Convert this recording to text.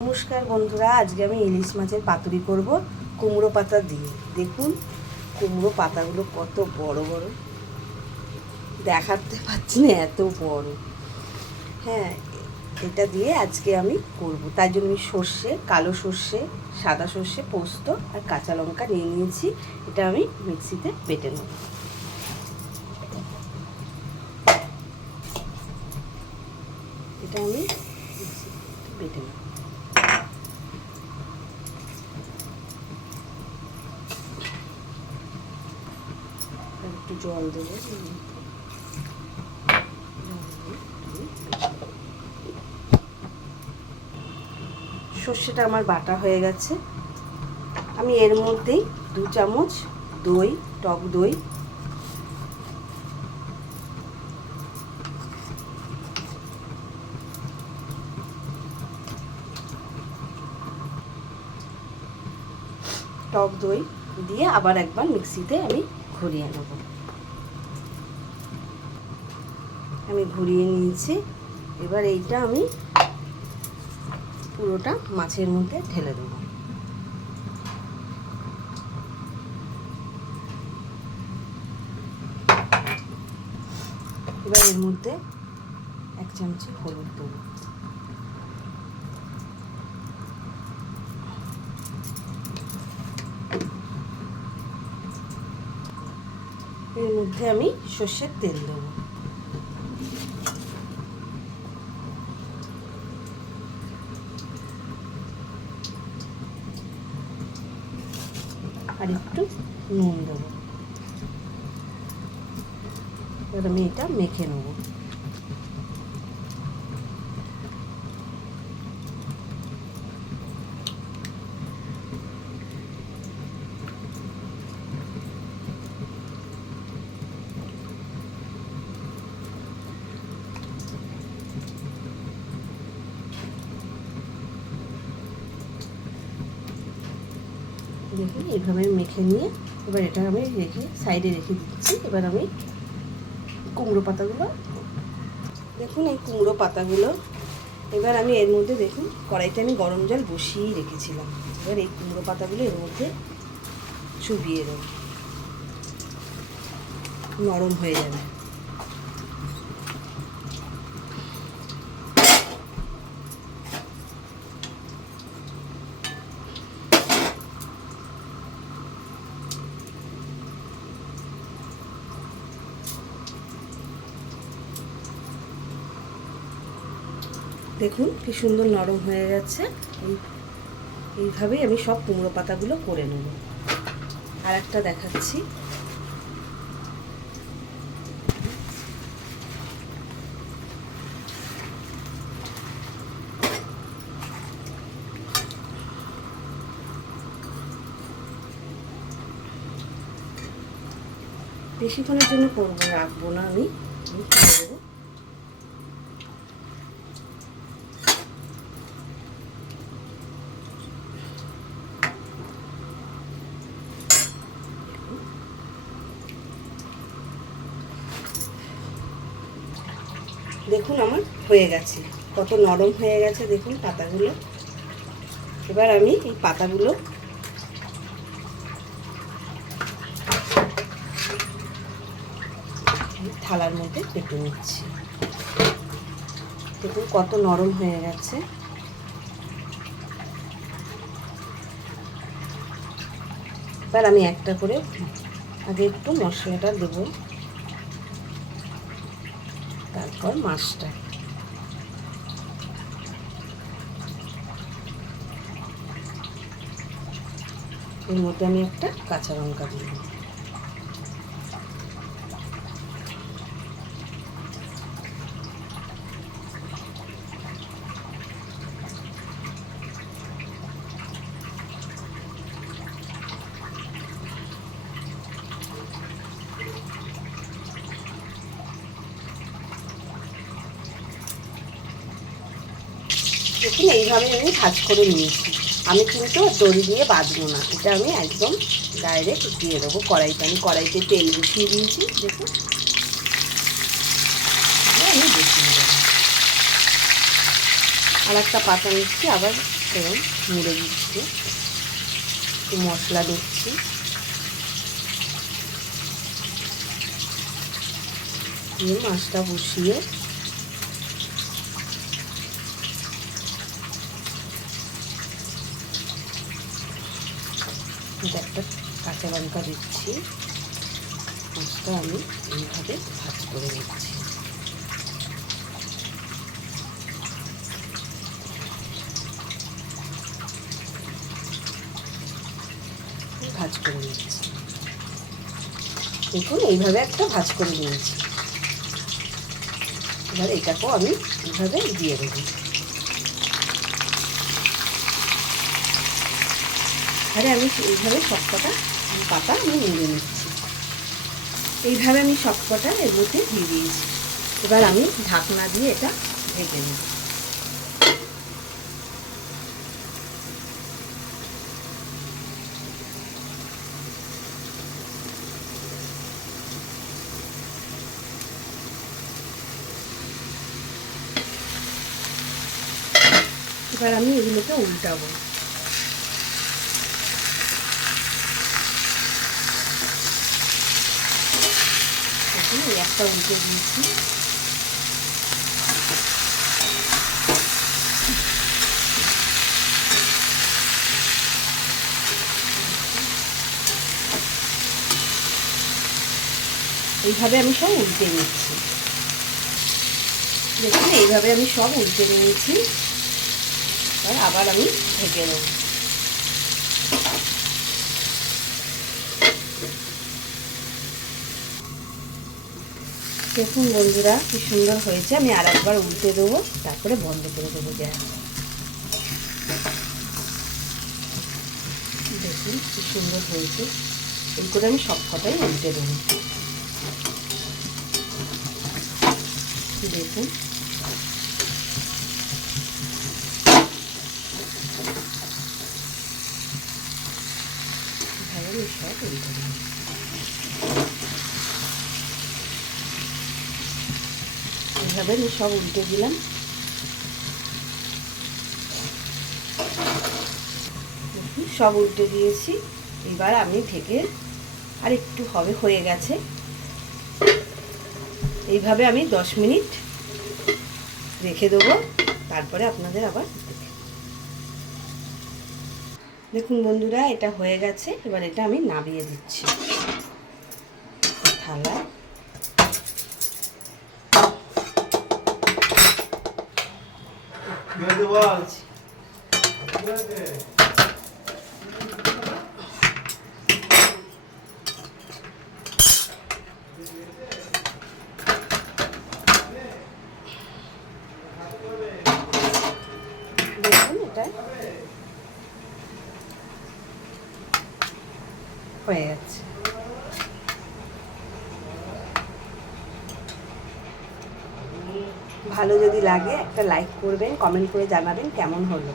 নমস্কার বন্ধুরা, আজকে আমি ইলিশ মাছের পাতুরি করব কুমড়ো পাতা দিয়ে। দেখুন কুমড়ো পাতাগুলো কত বড় বড়, দেখাতে পাচ্ছি না, এত বড়। হ্যাঁ, এটা দিয়ে আজকে আমি করব। তাই জন্য আমি সর্ষে, কালো সর্ষে, সাদা সর্ষে, পোস্ত আর কাঁচা লঙ্কা নিয়ে নিয়েছি। এটা আমি মিক্সিতে বেটে নেব। এটা আমি মিক্সিতে বেটে নেব। একটু জল দেবো। সর্ষেটা আমার বাটা হয়ে গেছে। আমি এর মধ্যেই 2 চামচ দই, টক দই, দিয়ে আবার একবার মিক্সিতে আমি ঘুরিয়ে নেব। আমি ঘুরিয়ে নিয়েছি। এবার এইটা আমি পুরোটা মাছের মধ্যে ঢেলে দেবো। এবার এর মধ্যে 1 চামচ হলুদ দেবো। এর মধ্যে আমি সর্ষের তেল দেবো। আর একটু নুন দেবো। এবার আমি এটা মেখে নেব। দেখুন এইভাবে মেখে নিয়ে এবার এটা আমি সাইডে রেখে দিচ্ছি। এবার আমি কুমড়ো পাতাগুলো, দেখুন এই কুমড়ো পাতাগুলো এবার আমি এর মধ্যে, দেখুন কড়াইতে আমি গরম জল বসিয়েই রেখেছিলাম। এবার এই কুমড়ো পাতাগুলো এর মধ্যে চুবিয়ে দেব, নরম হয়ে যাবে। দেখুন কি সুন্দর নরম হয়ে গেছে। এইভাবেই আমি সব কুমড়ো পাতাগুলো করে নেব। আর একটা দেখাচ্ছি। বেশিক্ষণের জন্য রাখবো না, আমি করে দেবো। দেখুন আমার হয়ে গেছে, কত নরম হয়ে গেছে দেখুন পাতাগুলো। এবার আমি এই পাতাগুলো থালার মধ্যে পেতে নিচ্ছি। দেখুন কত নরম হয়ে গেছে। এবার আমি একটা করে আগে একটু মশলাটা দেব, তারপর মাছটা। এর মধ্যে আমি একটা কাঁচা লঙ্কা দিই। দেখুন এইভাবে আমি ভাজ করে নিয়েছি। আমি কিন্তু দড়ি দিয়ে বাঁধবো না, এটা আমি একদম ডাইরেক্ট দিয়ে দেবো কড়াইতে। আমি কড়াইতে তেল বসিয়ে দিয়েছি। দেখুন আমি বসিয়ে দেবো। আর একটা পাতা নিচ্ছি, আবার এবং মুড়ে দিচ্ছি, একটু মশলা দিচ্ছি, দিয়ে মাছটা বসিয়ে একটা কাঁচা লঙ্কা দিচ্ছি। মাছটা আমি এইভাবে ভাজ করে নিচ্ছি। ভাজ করে নিচ্ছি, দেখুন এইভাবে একটা ভাজ করে নিয়েছি। এবার এটাকেও আমি এইভাবে দিয়ে দেবো। আরে আমি এইভাবে সবকটা পাতা আমি নিয়ে নিচ্ছি। এইভাবে আমি সবকটা এর মধ্যে দিয়ে দিয়েছি। এবার আমি ঢাকনা দিয়ে এটা ঢেকে নেব। এবার আমি এগুলোকে উল্টাবো। একটা উল্টে দিয়েছি, এইভাবে আমি সব উল্টে নিচ্ছি। দেখুন এইভাবে আমি সব উল্টে নিয়েছি। আবার আমি ঢেকে দেব। দেখুন বন্ধুরা কি সুন্দর হয়েছে। আমি আর একবার উল্টে দেবো, তারপরে বন্ধ করে দেবো গ্যাস। দেখুন কি সুন্দর হয়েছে। এই করে আমি সব কটাই উল্টে দেবো। দেখুন ভালো সব উল্টে দেবো। এইভাবে আমি সব উল্টে দিলাম। সব উল্টে দিয়েছি। এবার আমি ঢেকে আর একটু হয়ে গেছে, এইভাবে আমি 10 মিনিট রেখে দেবো। তারপরে আপনাদের আবার দেখুন বন্ধুরা এটা হয়ে গেছে। এবার এটা আমি নামিয়ে দিচ্ছি থালায়। দেখুন এটা হয়ে যাচ্ছে। ভালো যদি লাগে একটা লাইক করবেন, কমেন্ট করে জানাবেন কেমন হলো।